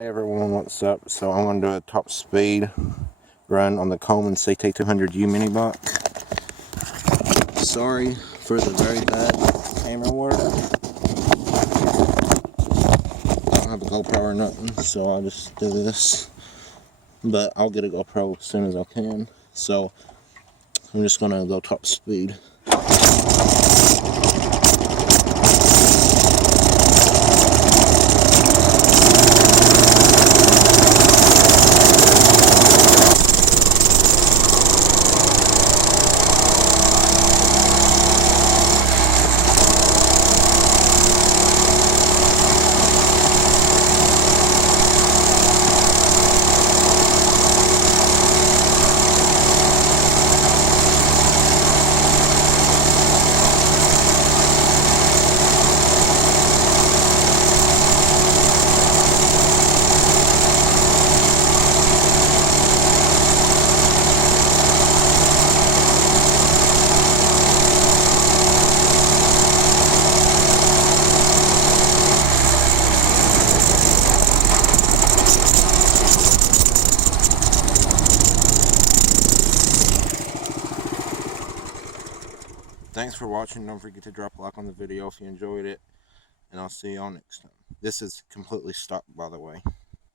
Hey everyone, what's up? So I'm going to do a top speed run on the Coleman ct200u minibike. Sorry for the very bad camera work. I don't have a GoPro or nothing, so I'll just do this. But I'll get a GoPro as soon as I can. So I'm just going to go top speed. Thanks for watching. Don't forget to drop a like on the video if you enjoyed it. And I'll see y'all next time. This is completely stock, by the way.